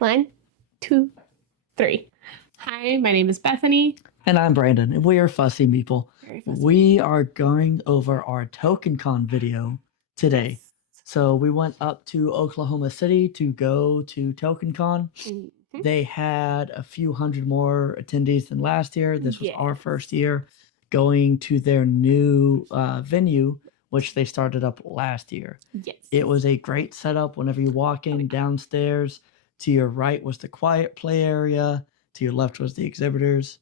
1, 2, 3. Hi, my name is Bethany. And I'm Brandon, and we are Fussy Meeple. Very fussy. We are going over our TokenCon video today. Yes. So we went up to Oklahoma City to go to TokenCon. Mhm. They had a few hundred more attendees than last year. This was our first year going to their new venue, which they started up last year. Yes. It was a great setup. Whenever you walk in downstairs, to your right was the quiet play area, to your left was the exhibitors.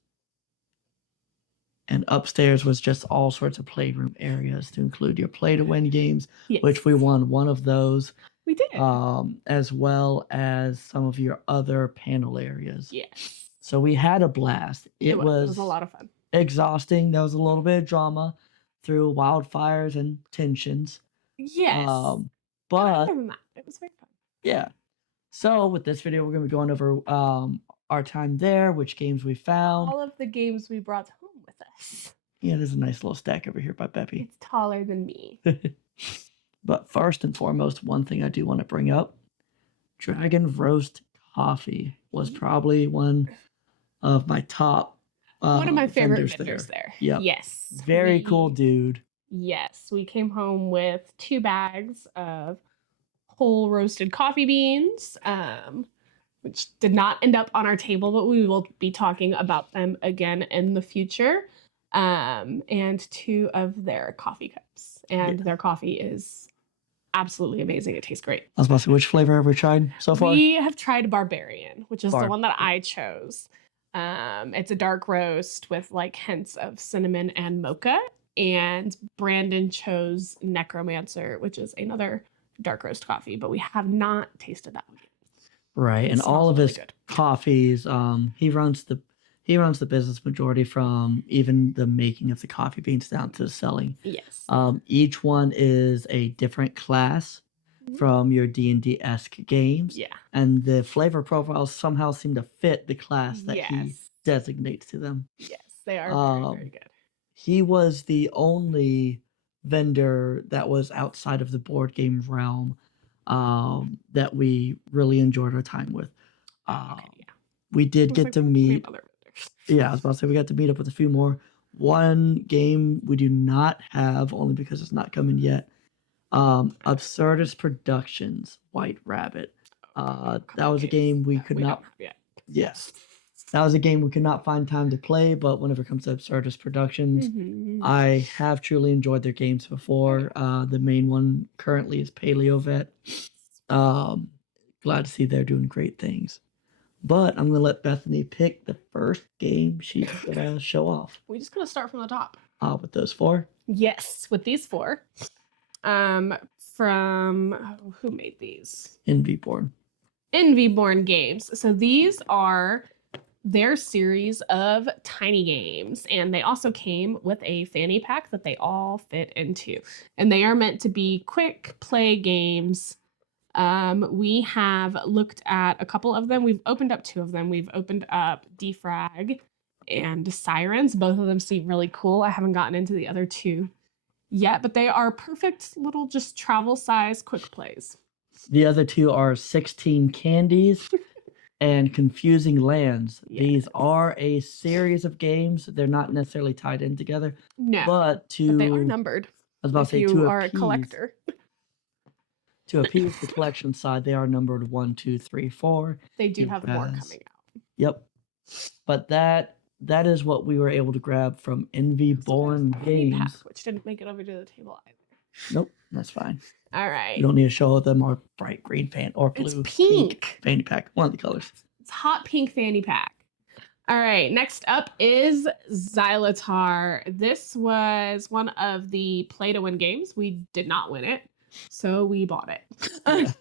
And upstairs was just all sorts of playroom areas to include your play-to-win games, which we won one of those. We did. As well as some of your other panel areas. Yes. So we had a blast. It was a lot of fun. Exhausting. There was a little bit of drama through wildfires and tensions. Yes. But other than that, it was very fun. Yeah. So with this video, we're going to be going over our time there, which games we found. All of the games we brought home with us. Yeah, there's a nice little stack over here by Beppy. It's taller than me. But first and foremost, one thing I do want to bring up, Dragon Roast Coffee was probably one of my top one of my favorite vendors there. Yep. Yes. Very cool dude. Yes. We came home with 2 bags of whole roasted coffee beans, which did not end up on our table, but we will be talking about them again in the future. And 2 of their coffee cups. And their coffee is absolutely amazing. It tastes great. I was about to say, which flavor have we tried so far? We have tried Barbarian, which is the one that I chose. It's a dark roast with like hints of cinnamon and mocha. And Brandon chose Necromancer, which is another dark roast coffee, but we have not tasted that one yet. Right, and all of his coffees, he runs the business majority from even the making of the coffee beans down to the selling. Yes. Each one is a different class from your D&D-esque games. Yeah. And the flavor profiles somehow seem to fit the class that he designates to them. Yes, they are very, very good. He was the only vendor that was outside of the board game realm that we really enjoyed our time with. We did get to meet. Yeah, I was about to say we got to meet up with a few more. One game we do not have, only because it's not coming yet. Absurdist Productions, White Rabbit. That was a game we could not. Yes. That was a game we could not find time to play, but whenever it comes to Absurdist Productions, I have truly enjoyed their games before. The main one currently is Paleo Vet. Glad to see they're doing great things. But I'm going to let Bethany pick the first game she's going to show off. We're just going to start from the top. With those 4? Yes, with these 4. From, who made these? Envyborn Games. So these are their series of tiny games, and they also came with a fanny pack that they all fit into. And they are meant to be quick play games. We have looked at a couple of them. We've opened up 2 of them. We've opened up Defrag and Sirens. Both of them seem really cool. I haven't gotten into the other 2 yet, but they are perfect little just travel size quick plays. The other 2 are 16 Candies and Confusing Lands. Yes. These are a series of games. They're not necessarily tied in together. No, but they are numbered. I was about to say, you are a collector. To appease the collection side, they are numbered 1, 2, 3, 4. They do have more coming out. Yep. But that is what we were able to grab from Envyborn Games. Pack, which didn't make it over to the table either. Nope, that's fine. All right. You don't need to show them our bright green fan or blue pink fanny pack. One of the colors. It's hot pink fanny pack. All right, next up is Xylotar. This was one of the play-to-win games. We did not win it, so we bought it. Yeah.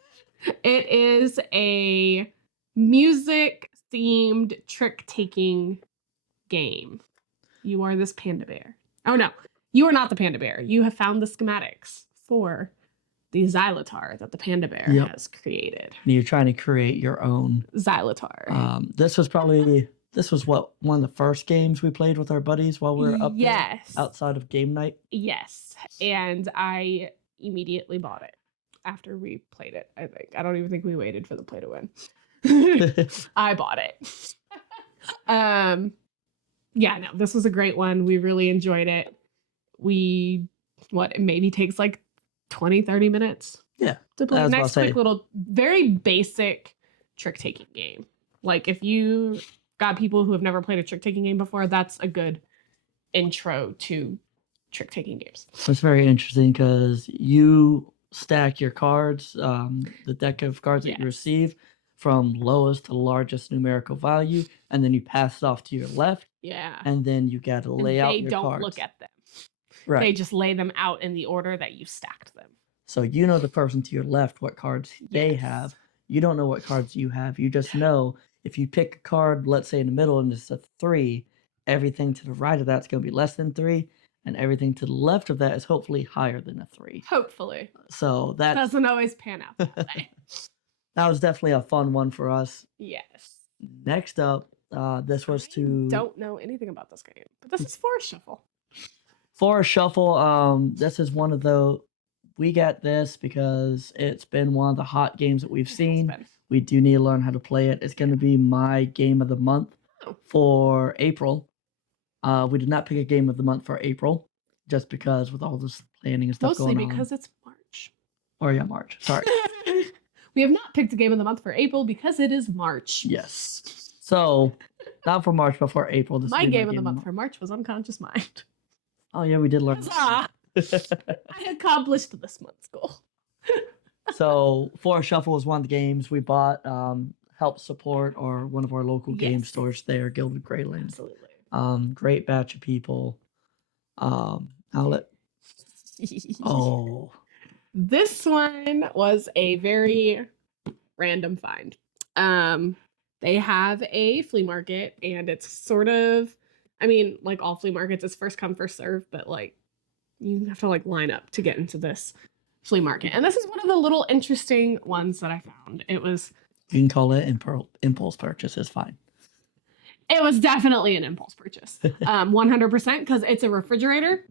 It is a music-themed trick-taking game. You are this panda bear. Oh, no. You are not the panda bear. You have found the schematics for the Xylotar that the panda bear has created. And you're trying to create your own Xylotar. This was what, one of the first games we played with our buddies while we were up there outside of game night? Yes. And I immediately bought it after we played it, I think. I don't even think we waited for the play to win. I bought it. Yeah, no, this was a great one. We really enjoyed it. It maybe takes like 20, 30 minutes Yeah. to play. I was about Nice, to say. quick little, very basic trick-taking game. Like if you got people who have never played a trick-taking game before, that's a good intro to trick-taking games. It's very interesting because you stack your cards, the deck of cards that you Yes. receive from lowest to largest numerical value, and then you pass it off to your left, Yeah. and then you got to And lay out they your don't cards. look at them. They Right. just lay them out in the order that you stacked them. So you know the person to your left, what cards they Yes. have. You don't know what cards you have. You just know if you pick a card, let's say in the middle, and it's a 3, everything to the right of that's going to be less than 3, and everything to the left of that is hopefully higher than a 3. Hopefully. So that Doesn't always pan out that way. that was definitely a fun one for us. Yes. Next up, this was to Don't know anything about this game, but this is Forest Shuffle. Forest Shuffle. This is one of the we got this because it's been one of the hot games that we've seen. We do need to learn how to play it. It's going to be my game of the month for April. We did not pick a game of the month for April just because with all this planning and stuff going on. Mostly because it's March. Oh yeah, March. Sorry. We have not picked a game of the month for April because it is March. Yes. So, not for March, but for April. My game of the month for March was Unconscious Mind. Oh yeah, we did learn. I accomplished this month's goal. So, Forest Shuffle was one of the games we bought. Help support or one of our local game stores there, Gilded Greyland. Absolutely. Great batch of people. Outlet. Oh. This one was a very random find. They have a flea market, and it's sort of, I mean, like all flea markets, it's first come, first serve, but like you have to like line up to get into this flea market. And this is one of the little interesting ones that I found. It was. You can call it impulse purchase. It's fine. It was definitely an impulse purchase. 100% because it's a refrigerator,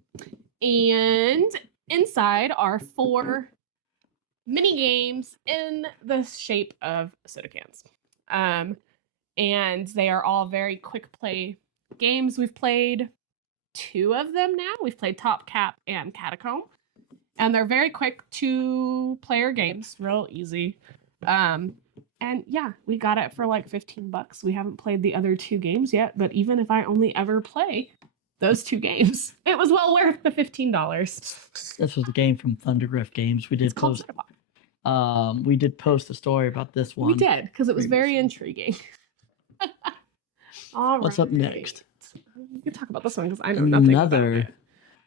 and inside are 4 mini games in the shape of soda cans. And they are all very quick play games. We've played 2 of them now. We've played Top Cap and Catacomb. And they're very quick 2-player games, real easy. And yeah, we got it for like $15. We haven't played the other 2 games yet, but even if I only ever play those 2 games, it was well worth the $15. This was a game from Thundergriff Games. We did post. We did post a story about this one. We did because it was very intriguing. All What's up next? You can talk about this one because I know nothing about it.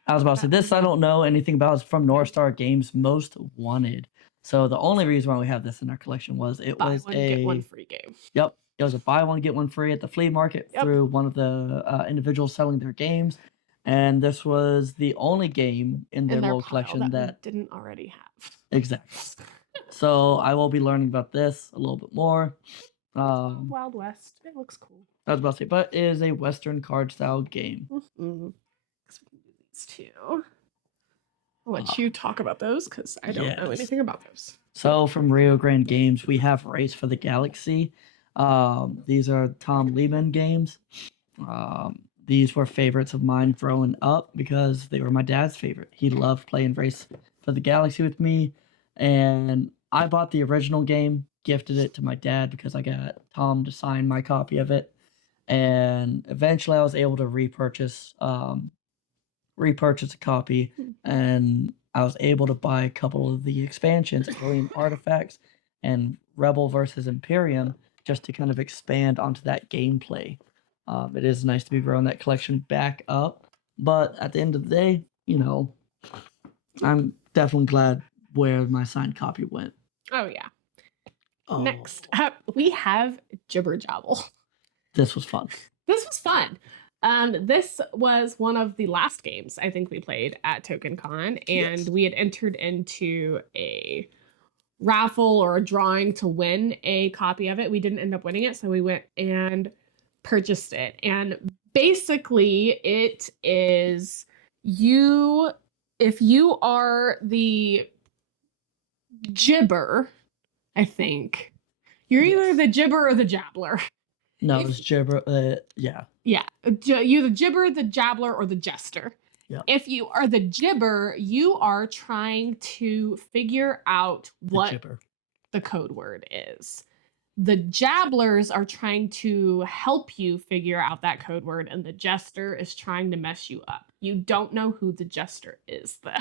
I was about to say this. I don't know anything about. It's from North Star Games Most Wanted. So the only reason why we have this in our collection was it was a get one free game. Yep, it was a buy one get one free at the flea market through one of the individuals selling their games, and this was the only game in their little collection that we didn't already have. Exactly. So I will be learning about this a little bit more. Wild West. It looks cool. I was about to say, but it is a Western card style game. Mm-hmm. So we can do these 2. I'll let you talk about those because I don't know anything about those. So from Rio Grande Games, we have Race for the Galaxy. These are Tom Lehman games. These were favorites of mine growing up because they were my dad's favorite. He loved playing Race for the Galaxy with me. And I bought the original game, gifted it to my dad because I got Tom to sign my copy of it. And eventually I was able to repurchase a copy, and I was able to buy a couple of the expansions, Alien Artifacts and Rebel versus Imperium, just to kind of expand onto that gameplay. It is nice to be growing that collection back up, but at the end of the day, I'm definitely glad where my signed copy went. Oh yeah. Next up, we have Jibber Jobble. This was fun. This was one of the last games I think we played at TokenCon, and we had entered into a raffle or a drawing to win a copy of it. We didn't end up winning it, so we went and purchased it. And basically, it is if you are the Gibber, I think, You're either the gibber or the jabbler. No, If- it's gibber. Yeah. Yeah, you're the gibber, the jabbler, or the jester. Yeah. If you are the gibber, you are trying to figure out what Gibber. the code word is. The jabblers are trying to help you figure out that code word, and the jester is trying to mess you up. You don't know who the jester is, though.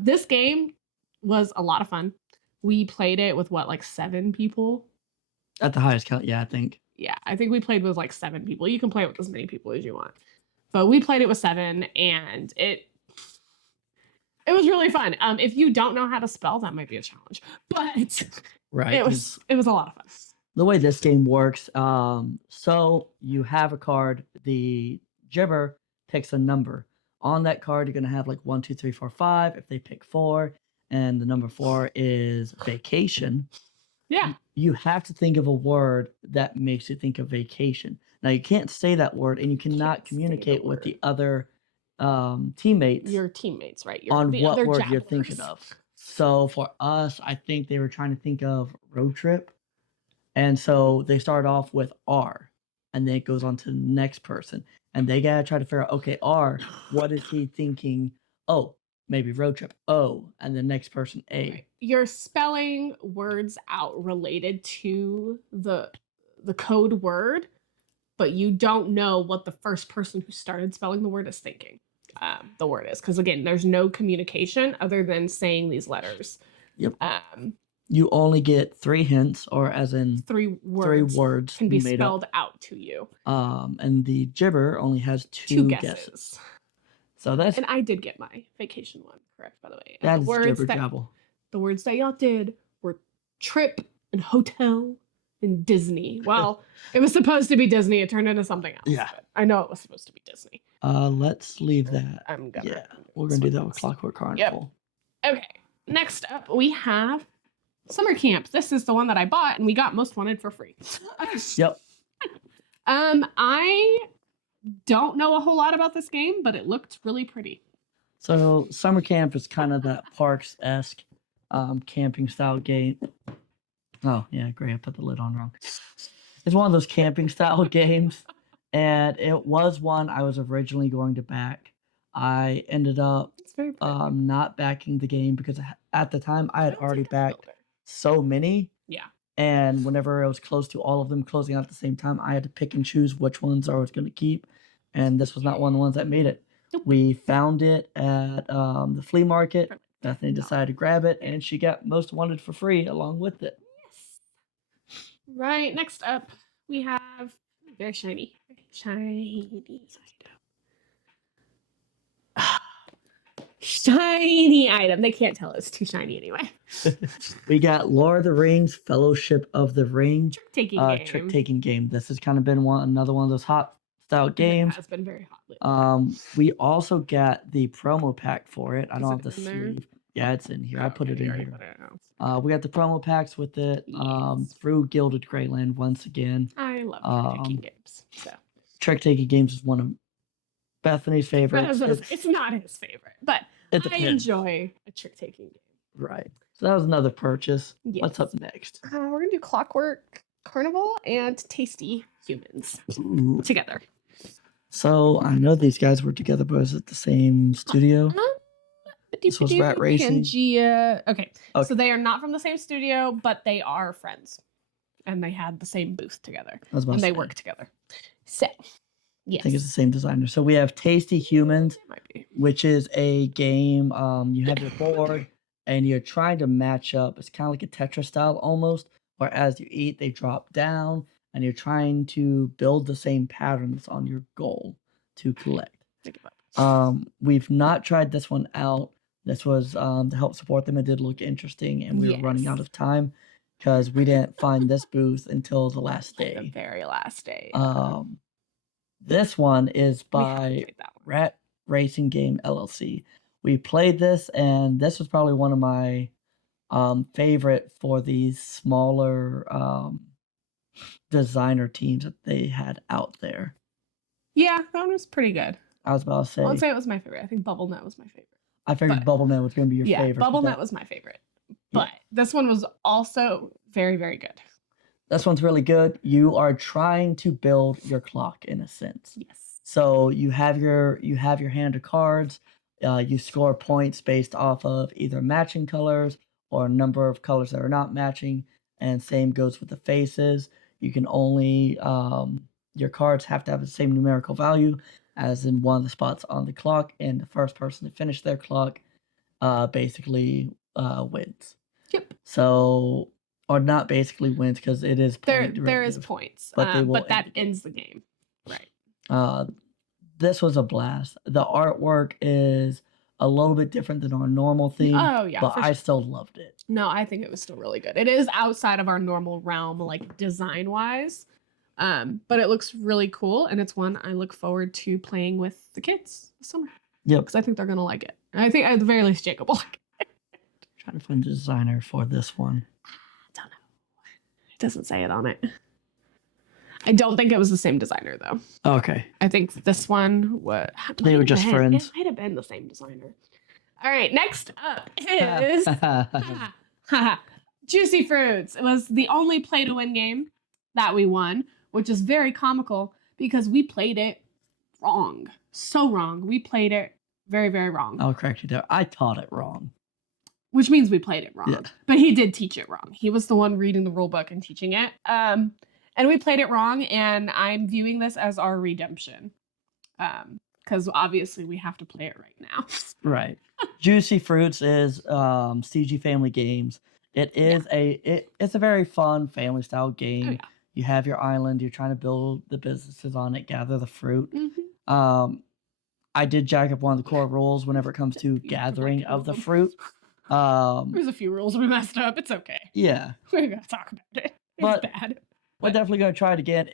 This game was a lot of fun. We played it with like 7 people? At the highest count, yeah, I think. Yeah, I think we played with like 7 people. You can play with as many people as you want. But we played it with 7, and it was really fun. If you don't know how to spell, that might be a challenge. But right, it was a lot of fun. The way this game works, so you have a card, the gibber picks a number. On that card, you're gonna have like 1, 2, 3, 4, 5. If they pick 4, and the number 4 is vacation. Yeah. You have to think of a word that makes you think of vacation. Now you can't say that word, and you cannot communicate with the other teammates. Your teammates, right? On the what other word jabblers. you're thinking of. So for us, I think they were trying to think of road trip, and so they start off with R, and then it goes on to the next person, and they gotta try to figure out, okay, R, what is he thinking? Oh, maybe road trip. Oh, and the next person A. Right. You're spelling words out related to the code word, but you don't know what the first person who started spelling the word is thinking. The word is, because again, there's no communication other than saying these letters. Yep. You only get 3 hints, or as in 3 words can be spelled out to you. And the gibber only has 2 guesses. So that's, and I did get my vacation one correct, by the way. That's gibber jabble. The words that y'all did were trip and hotel and Disney. Well, it was supposed to be Disney. It turned into something else. Yeah. But I know it was supposed to be Disney. Let's leave that. Yeah, we're gonna do that with Clockwork Carnival. Yep. Okay. Next up, we have Summer Camp. This is the one that I bought, and we got Most Wanted for free. Yep. I don't know a whole lot about this game, but it looked really pretty. So Summer Camp is kind of that Parks-esque camping style game. Oh yeah, great. I put the lid on wrong. It's one of those camping style games, and it was one I was originally going to back. I ended up not backing the game because at the time I had already backed so many. Yeah. And whenever I was close to all of them closing out at the same time, I had to pick and choose which ones I was going to keep. And this was not one of the ones that made it. Nope. We found it at the flea market. Bethany decided to grab it, and she got Most Wanted for free along with it. Yes. Right. Next up, we have very shiny. Shiny item. They can't tell it's too shiny anyway. We got Lord of the Rings, Fellowship of the Ring. Trick-taking game. This has kind of been another one of those hot style games. It has been very hot lately. We also got the promo pack for it. I don't have the in there? sleeve. Yeah, it's in here. I put it in here. Put it out. We got the promo packs with it. Yes. Through Gilded Greyland once again. I love trick-taking games. So trick-taking games is one of Bethany's favorites. It's not his favorite, but I enjoy a trick-taking game. Right. So that was another purchase. Yes. What's up next? We're going to do Clockwork Carnival and Tasty Humans together. So I know these guys were together, but is it the same studio? This was Rat Racing. Pangea. Okay. So they are not from the same studio, but they are friends. And they had the same booth together. And they work together. So, yes. I think it's the same designer. So we have Tasty Humans, It might be. which is a game. You have your board, and you're trying to match up. It's kind of like a Tetris style almost, where as you eat, they drop down, and you're trying to build the same patterns on your goal to collect. We've not tried this one out. This was to help support them. It did look interesting, and we were running out of time because we didn't find this booth until the last day. The very last day. This one is by Rat Racing Game LLC. We played this, and this was probably one of my favorite for these smaller designer teams that they had out there. Yeah, that one was pretty good. I was about to say. I won't say it was my favorite. I think BubbleNet was my favorite. I figured BubbleNet was going to be your favorite. BubbleNet was my favorite. Yeah. But this one was also very, very good. This one's really good. You are trying to build your clock in a sense. Yes. So you have your hand of cards. You score points based off of either matching colors or a number of colors that are not matching. And same goes with the faces. You can only your cards have to have the same numerical value as in one of the spots on the clock, and the first person to finish their clock basically wins. Yep. So, or not basically wins because it is point There is derivative, points, but they will but that end the game. ends the game. Right. This was a blast. The artwork is a little bit different than our normal theme, Oh yeah, but for I sure. still loved it. No, I think it was still really good. It is outside of our normal realm, like design wise, but it looks really cool, and it's one I look forward to playing with the kids this summer. Yep. Because I think they're gonna like it. And I think at the very least Jacob will like it. Trying to find the designer for this one. I don't know. It doesn't say it on it. I don't think it was the same designer though. Okay. I think this one was. They were just friends. It might have been the same designer. All right, next up is Juicy Fruits. It was the only play to win game that we won, which is very comical because we played it wrong. So wrong. We played it very, very wrong. I'll correct you there. I taught it wrong. Which means we played it wrong. Yeah. But he did teach it wrong. He was the one reading the rule book and teaching it. And we played it wrong, and I'm viewing this as our redemption. Because obviously we have to play it right now. Right. Juicy Fruits is CG Family Games. It is it's a very fun family style game. Oh, yeah. You have your island, you're trying to build the businesses on it, gather the fruit. Mm-hmm. I did jack up one of the core rules whenever it comes to gathering of the fruit. There's a few rules we messed up. It's okay. Yeah. We're gonna talk about it. It's But- bad. We're definitely going to try it again.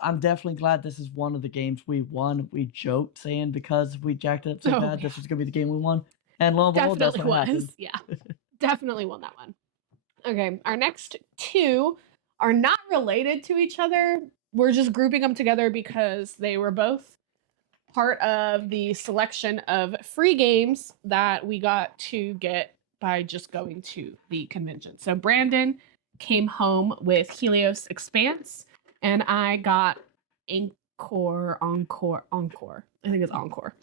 I'm definitely glad this is one of the games we won. We joked saying because we jacked it up so Oh, bad, yeah. this was going to be the game we won. And lo and behold, that's Definitely what was. happened. Yeah. Definitely won that one. Okay. Our next two are not related to each other. We're just grouping them together because they were both part of the selection of free games that we got to get by just going to the convention. So Brandon came home with Helios Expanse, and I got Encore. I think it's Encore.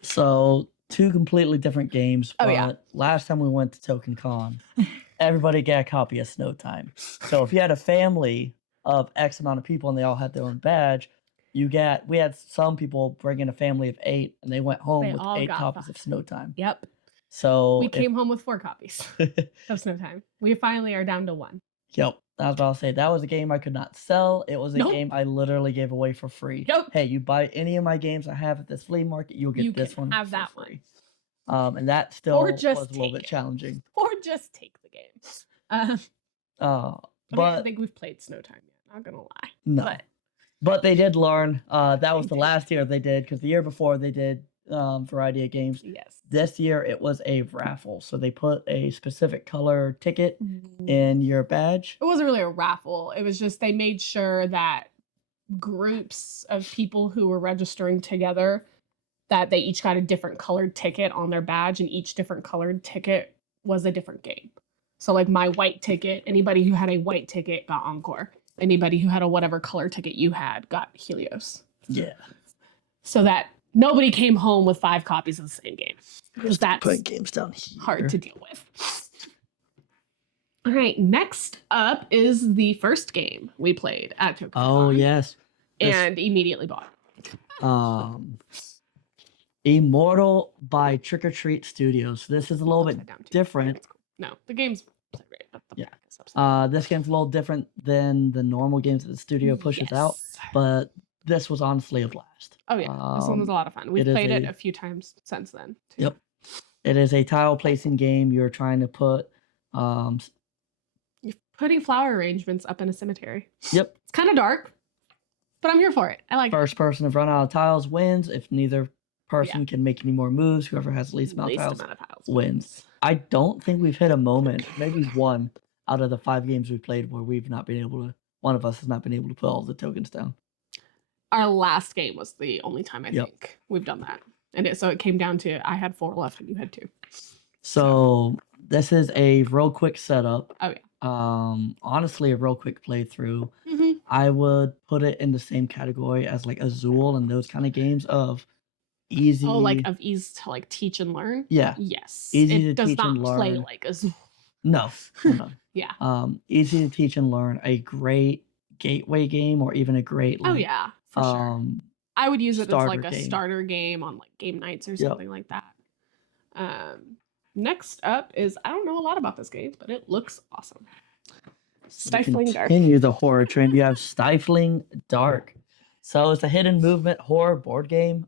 So, two completely different games. Oh, But yeah. last time we went to TokenCon, everybody got a copy of Snowtime. So, if you had a family of X amount of people and they all had their own badge, we had some people bring in a family of 8, and they went home They with all 8 got copies 5. of Snowtime. Yep. So, We came home with 4 copies of Snowtime. We finally are down to 1. Yep. I was about to say that was a game I could not sell. It was a Nope. game I literally gave away for free. Yep. Hey, you buy any of my games I have at this flea market, you'll get You this can one have for that free. And that still Or was a just little take bit it. challenging. Or just take the game. But I But don't think we've played Snowtime yet. Not gonna lie. no. But they did learn. That was the last year they did, because the year before they did variety of games. Yes. This year it was a raffle, so they put a specific color ticket in your badge. It wasn't really a raffle. It was just they made sure that groups of people who were registering together, that they each got a different colored ticket on their badge, and each different colored ticket was a different game. So like my white ticket, anybody who had a white ticket got Encore. Anybody who had a whatever color ticket you had got Helios. Yeah. So that nobody came home with 5 copies of the same game. Because that's putting games down here. hard to deal with. All right, next up is the first game we played at TokenCon. Oh yes. And immediately bought. Immortal by Trick or Treat Studios. This is a little bit Upside down, too. different. It's cool. No, the game's played right, but the Yeah. back is upside This game's a little different than the normal games that the studio pushes out, Yes. but this was honestly a blast. Oh yeah, this one was a lot of fun. We've it is played it a- a few times since then. Too. Yep. It is a tile placing game. You're trying to put You're putting flower arrangements up in a cemetery. Yep. It's kind of dark, but I'm here for it. I like First person to run out of tiles wins. If neither person can make any more moves, whoever has the least amount of tiles wins. I don't think we've hit a moment, maybe one out of the 5 games we've played where we've not been able to, one of us has not been able to put all the tokens down. Our last game was the only time I Yep. think we've done that. And so it came down to I had 4 left and you had 2. So this is a real quick setup. Oh yeah. Honestly, a real quick playthrough. Mm-hmm. I would put it in the same category as like Azul and those kind of games of easy. Oh, like of ease to like teach and learn. Yeah. Yes. Easy to It does teach and not play learn. like Azul. No. No. Yeah. Easy to teach and learn. A great gateway game, or even a great Oh like yeah, for sure. I would use it as like a game. starter game on like game nights or something like that. Next up is, I don't know a lot about this game, but it looks awesome. Stifling Dark. Continue the horror trend. You have Stifling Dark. So it's a hidden movement horror board game.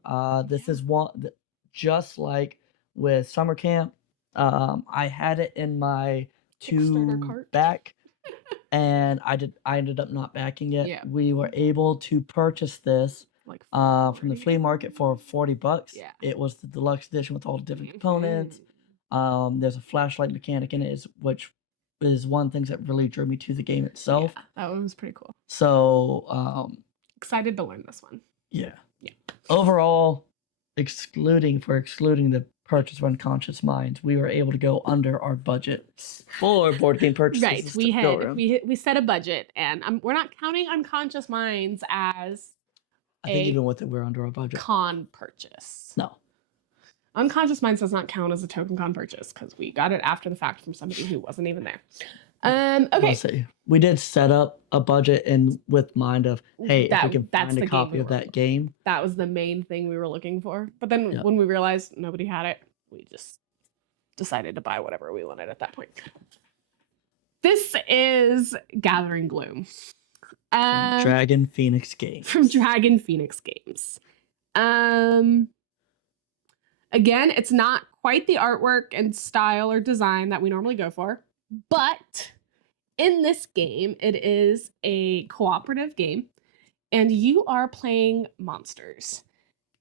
This is one just like with Summer Camp. I had it in my Kickstarter to cart. back, and I ended up not backing it. Yeah. We were able to purchase this Like from the flea market for $40. Yeah. It was the deluxe edition with all the different components. There's a flashlight mechanic in it, which is one thing that really drew me to the game itself. Yeah, that one was pretty cool. So excited to learn this one. Yeah. Yeah. Overall, excluding the purchase of Unconscious Minds, we were able to go under our budget for board game purchases. Right. We set a budget, and we're not counting Unconscious Minds as I think even with it, we're under our budget. Con purchase. No. Unconscious Minds does not count as a TokenCon purchase because we got it after the fact from somebody who wasn't even there. Okay. We did set up a budget and with mind of, hey, if we can that's find a the copy game of that game. That was the main thing we were looking for. But then when we realized nobody had it, we just decided to buy whatever we wanted at that point. This is Gathering Gloom. From Dragon Phoenix Games. From Dragon Phoenix Games. Again, it's not quite the artwork and style or design that we normally go for, but in this game, it is a cooperative game, and you are playing monsters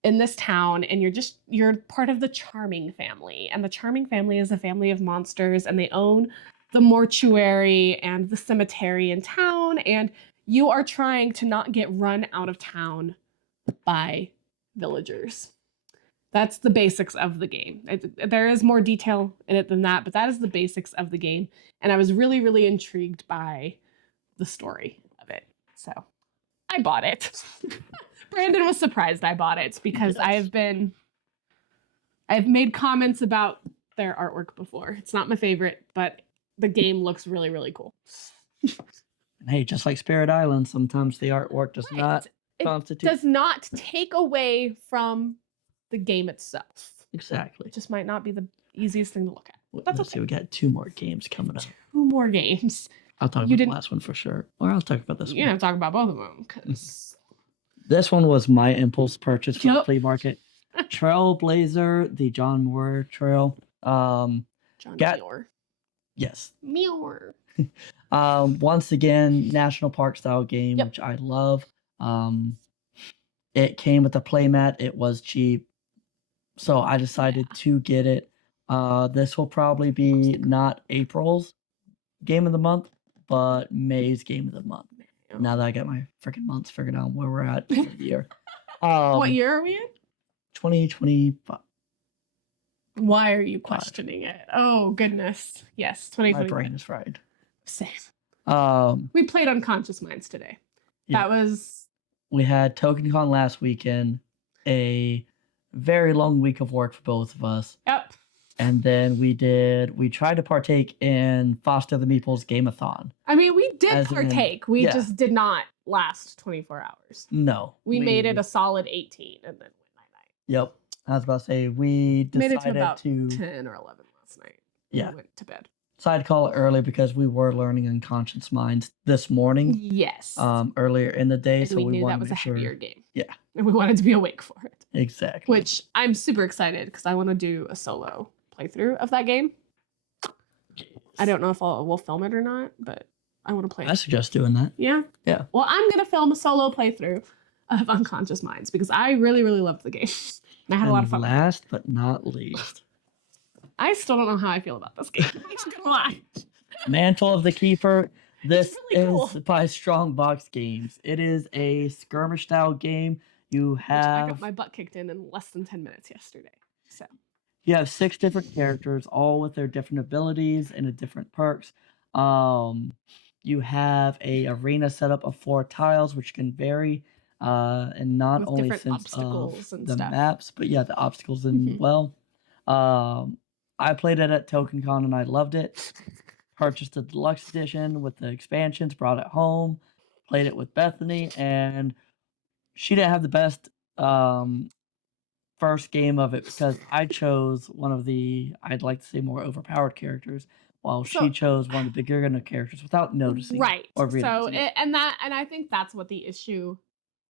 in this town, and you're part of the Charming family, and the Charming family is a family of monsters, and they own the mortuary and the cemetery in town, and you are trying to not get run out of town by villagers. That's the basics of the game. There is more detail in it than that, but that is the basics of the game. And I was really, really intrigued by the story of it. So I bought it. Brandon was surprised I bought it because I've made comments about their artwork before. It's not my favorite, but the game looks really, really cool. Hey, just like Spirit Island, sometimes the artwork does not constitute. It does not take away from the game itself. Exactly. It just might not be the easiest thing to look at. That's okay. We got 2 more games coming up. 2 more games. I'll talk about the last one for sure. Or I'll talk about this one. Yeah, I'll talk about both of them. Cause... This one was my impulse purchase from the flea market. Trailblazer, the John Muir Trail. John Muir. Yes. Muir. Once again, National Park style game, which I love. It came with a playmat. It was cheap. So I decided to get it. This will probably be not April's game of the month, but May's game of the month. Now that I got my freaking months figured out where we're at in the year. What year are we in? 2025. Why are you questioning it? Oh, goodness. Yes, 2025. My brain is fried. Same. We played Unconscious Minds today. Yeah. That was... We had TokenCon last weekend. A very long week of work for both of us. Yep. And then we tried to partake in Foster the Meeple's Game-a-thon. I mean, we did partake. We just did not last 24 hours. No. We made it a solid 18 and then went night-night. Yep. I was about to say, we decided made it to about 10 or 11 last night. Yeah. We went to bed. Decided to call it early because we were learning Unconscious Minds this morning. Yes. Earlier in the day. And so we knew wanted that was a heavier game. Yeah. And we wanted to be awake for it. Exactly. Which I'm super excited because I want to do a solo playthrough of that game. Yes. I don't know if we'll film it or not, but I want to play it. I suggest doing that. Yeah? Yeah. Well, I'm going to film a solo playthrough of Unconscious Minds because I really, really loved the game. And I had a lot of fun. Last but not least. I still don't know how I feel about this game. I'm not going to lie. Mantle of the Keeper. This really cool. is by Strongbox Games. It is a skirmish style game. You have... I got my butt kicked in less than 10 minutes yesterday. So You have 6 different characters, all with their different abilities and different perks. Um, you have a arena setup of 4 tiles, which can vary, and not With only different sense of obstacles and the stuff. maps, but yeah, the obstacles as Mhm. well. I played it at TokenCon and I loved it. Purchased the deluxe edition with the expansions, brought it home, played it with Bethany, and she didn't have the best first game of it because I chose one of the, I'd like to say, more overpowered characters, while she So chose one of the beginner characters without noticing right. or So realizing it. and I think that's what the issue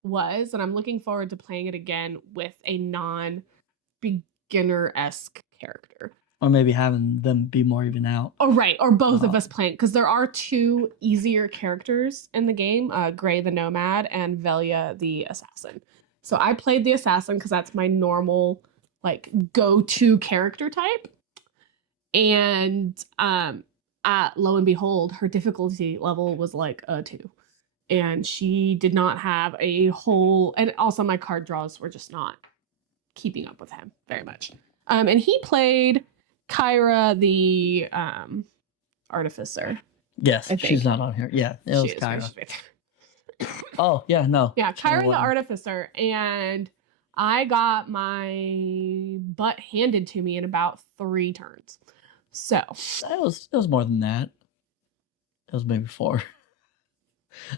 was, and I'm looking forward to playing it again with a non-beginner-esque character. Or maybe having them be more even out. Oh, right. Or both of us playing, because there are 2 easier characters in the game, Gray the Nomad and Velia the Assassin. So I played the Assassin because that's my normal, like, go-to character type. And lo and behold, her difficulty level was like a 2. And she did not have a whole, and also my card draws were just not keeping up with him very much. And he played Kyra the artificer. Yes, she's not on here. Yeah, it was Kyra. Oh, yeah, no. Yeah, Kyra the artificer. And I got my butt handed to me in about 3 turns. So it was more than that. It was maybe 4.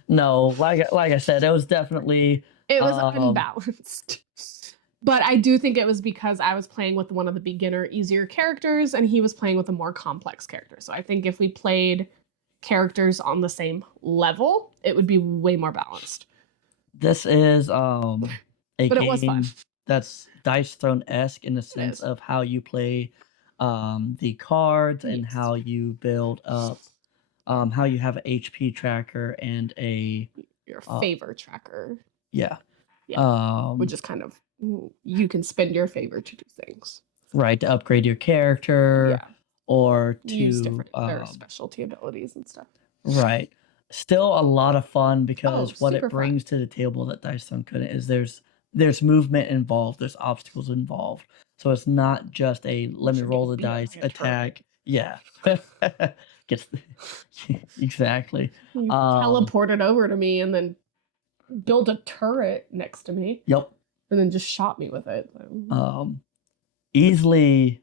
No, like I said, it was definitely it was unbalanced. But I do think it was because I was playing with one of the beginner, easier characters, and he was playing with a more complex character. So I think if we played characters on the same level, it would be way more balanced. This is a but game it was fun. That's Dice Throne-esque in the sense of how you play the cards and how you build up, how you have an HP tracker and your favor tracker. Yeah. Which is kind of, you can spend your favor to do things. Right, to upgrade your character or to use different their specialty abilities and stuff. Right. Still a lot of fun because what it super brings to the table that Dice Throne couldn't is there's movement involved, there's obstacles involved. So it's not just a let me roll the dice, attack. Yeah. Gets exactly. You teleported over to me and then built a turret next to me. Yep. And then just shot me with it. Easily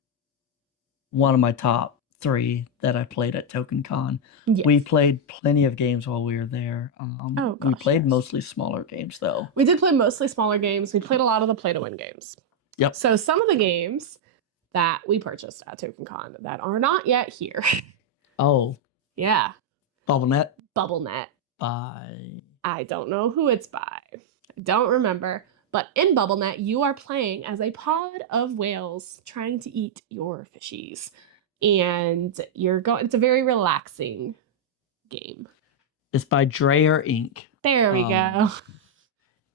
one of my top 3 that I played at TokenCon. Yes. We played plenty of games while we were there. We played mostly smaller games, though. We did play mostly smaller games. We played a lot of the play-to-win games. Yep. So some of the games that we purchased at TokenCon that are not yet here. Oh. Yeah. BubbleNet? BubbleNet. By? I don't know who it's by. I don't remember. But in BubbleNet, you are playing as a pod of whales trying to eat your fishies. And it's a very relaxing game. It's by Dreyer Inc. There we go.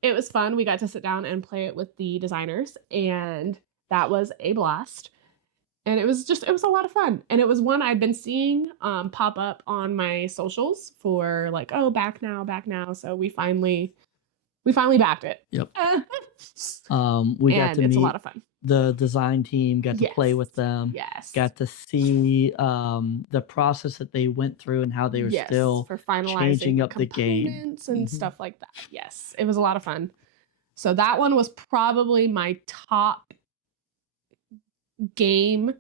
It was fun. We got to sit down and play it with the designers, and that was a blast. And it was a lot of fun. And it was one I'd been seeing pop up on my socials for like, oh, back now. So we finally backed it. Yep. We got to meet it's a lot of fun. The design team, got to play with them. Yes. Got to see the process that they went through and how they were still for finalizing changing up the game and stuff like that. Yes, it was a lot of fun. So that one was probably my top game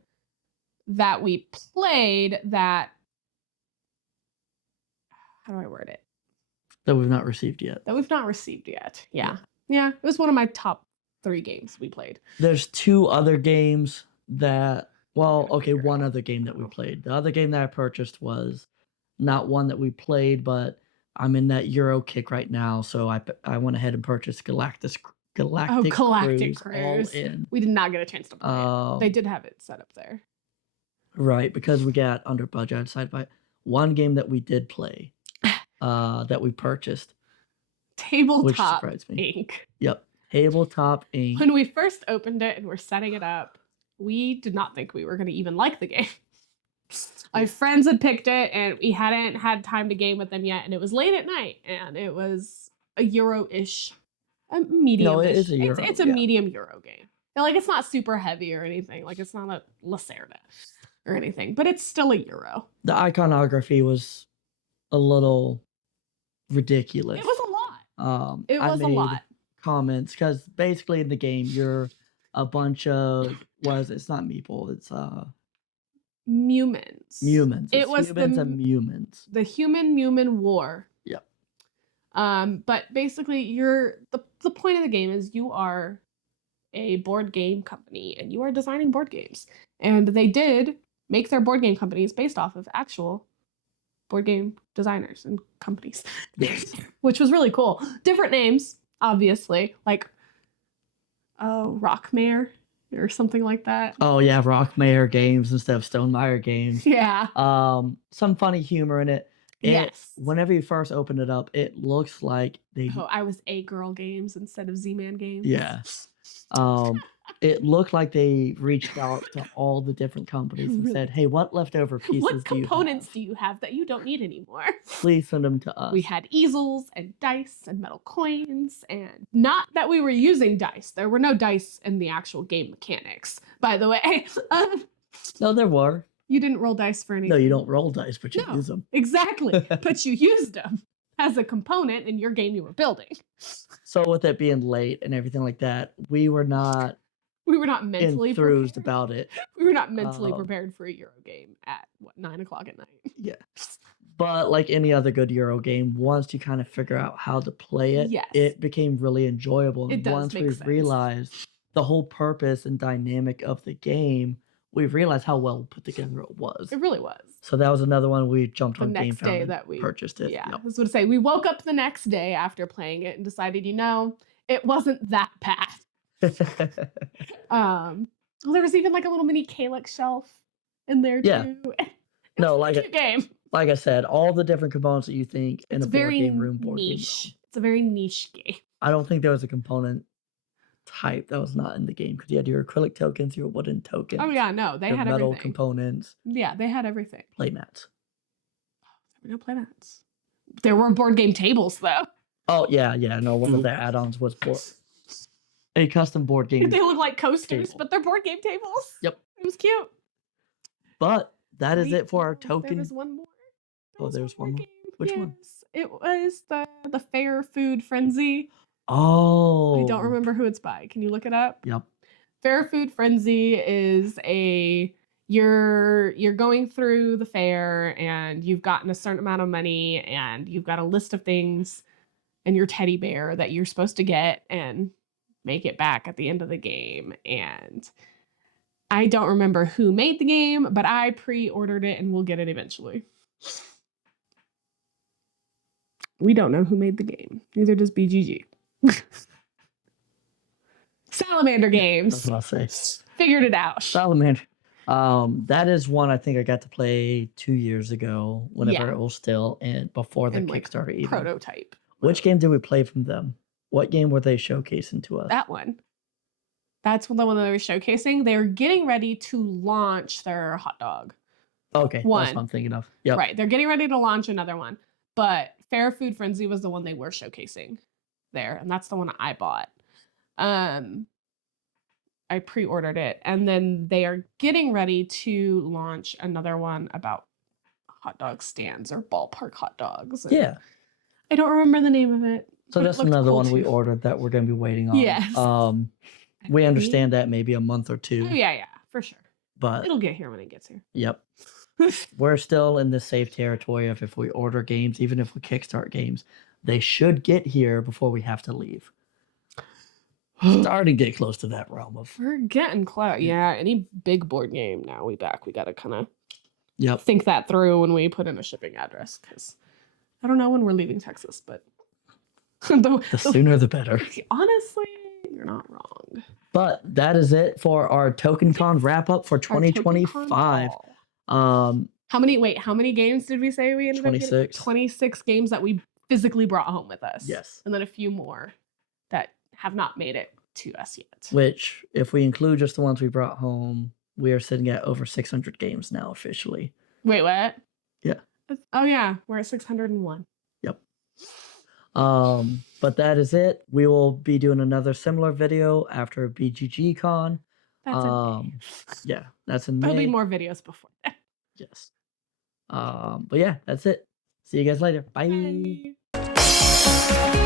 that we played that, how do I word it? That we've not received yet. Yeah. Yeah, it was one of my top 3 games we played. There's 2 other games that, one other game that we played. The other game that I purchased was not one that we played, but I'm in that Euro kick right now, so I went ahead and purchased Galactic Cruise. All in. We did not get a chance to play it. They did have it set up there. Right, because we got under budget. I decided by one game that we did play, that we purchased. Tabletop Inc. Yep, Tabletop Inc. When we first opened it and were setting it up, we did not think we were going to even like the game. My friends had picked it, and we hadn't had time to game with them yet, and it was late at night, and it was a Euro-ish, a medium. No, it is a Euro. It's a medium Euro game. Like it's not super heavy or anything. Like it's not a Lacerda or anything, but it's still a euro. The iconography was a little ridiculous. It was a lot. It I was a made lot. comments because basically in the game you're a bunch of it's not meeple, it's Mumins. Mumins. It It's was humans and Mumins. the human war. Yep. But basically the point of the game is you are a board game company and you are designing board games. And they did make their board game companies based off of actual board game designers and companies. Yes. Which was really cool. Different names, obviously, like Rockmare or something like that. Oh yeah, Rockmare Games instead of Stonemaier Games. Yeah. Some funny humor in it. Yes. Whenever you first open it up, it looks like they. Oh, I was A Girl Games instead of Z-Man Games. Yeah. It looked like they reached out to all the different companies and said, "Hey, what leftover pieces what components do you have that you don't need anymore? Please send them to us." We had easels and dice and metal coins, and not that we were using dice. There were no dice in the actual game mechanics, by the way. No, there were. You didn't roll dice for anything. No, you don't roll dice, but you use them. Exactly. But you used them as a component in your game you were building. So with it being late and everything like that, we were not mentally enthused prepared. about it. We were not mentally prepared for a Euro game at 9:00 at night. Yeah. But like any other good Euro game, once you kind of figure out how to play it, Yes. it became really enjoyable. It And does once make we sense. realized the whole purpose and dynamic of the game, we realized how well put together it was. It really was. So that was another one we jumped The on next GameFound day and that we purchased it. Yeah, Yep. I was going to say we woke up the next day after playing it and decided, it wasn't that bad. Well, there was even like a little mini Calyx shelf in there Yeah. too. No, It's a like cute game. Like I said, all the different components that you think in It's a board very game room, board game niche. realm. It's a very niche game. I don't think there was a component type that was not in the game because you had your acrylic tokens, your wooden tokens. Oh yeah, no, they your had metal everything. components. Yeah, they had everything. Playmats. There were no playmats. There were board game tables though. Oh yeah. No, one of their add-ons was a custom board game. They look like coasters, table. but they're board game tables. Yep. It was cute. But that is it for our token. There was one more. There's one more. Game. Which one? It was the Fair Food Frenzy. Oh. I don't remember who it's by. Can you look it up? Yep. Fair Food Frenzy is you're going through the fair and you've gotten a certain amount of money and you've got a list of things and your teddy bear that you're supposed to get and make it back at the end of the game. And I don't remember who made the game, but I pre-ordered it and we'll get it eventually. We don't know who made the game. Neither does BGG. Salamander Games. That's what I'll say. Figured it out. Salamander. That is one I think I got to play 2 years ago, whenever it was still before the Kickstarter even. Prototype. Which game did we play from them? What game were they showcasing to us? That one. That's the one that they were showcasing. They were getting ready to launch their hot dog. Okay, that's what I'm thinking of. Yep. Right, they're getting ready to launch another one. But Fair Food Frenzy was the one they were showcasing there, and that's the one I bought. I pre-ordered it, and then they are getting ready to launch another one about hot dog stands or ballpark hot dogs. Yeah. I don't remember the name of it. So that's another one we ordered that we're going to be waiting on. Yes. We understand that maybe a month or two. Oh, yeah, for sure. But it'll get here when it gets here. Yep. We're still in the safe territory of if we order games, even if we kickstart games, they should get here before we have to leave. Starting to get close to that realm of. We're getting close. Yeah, any big board game now we got to kind of think that through when we put in a shipping address, because I don't know when we're leaving Texas, but the sooner the better. Honestly, you're not wrong. But that is it for our TokenCon wrap up for 2025. How many games did we say we ended 26. up getting? 26 games that we physically brought home with us. Yes. And then a few more that have not made it to us yet. Which, if we include just the ones we brought home, we are sitting at over 600 games now officially. Wait, what? Yeah. Oh yeah, we're at 601. Yep. But But that is it. We will be doing another similar video after BGG-Con. That's in May. Yeah, that's in There'll be May. more videos before that. Yes. But yeah, that's it. See you guys later. Bye. Bye.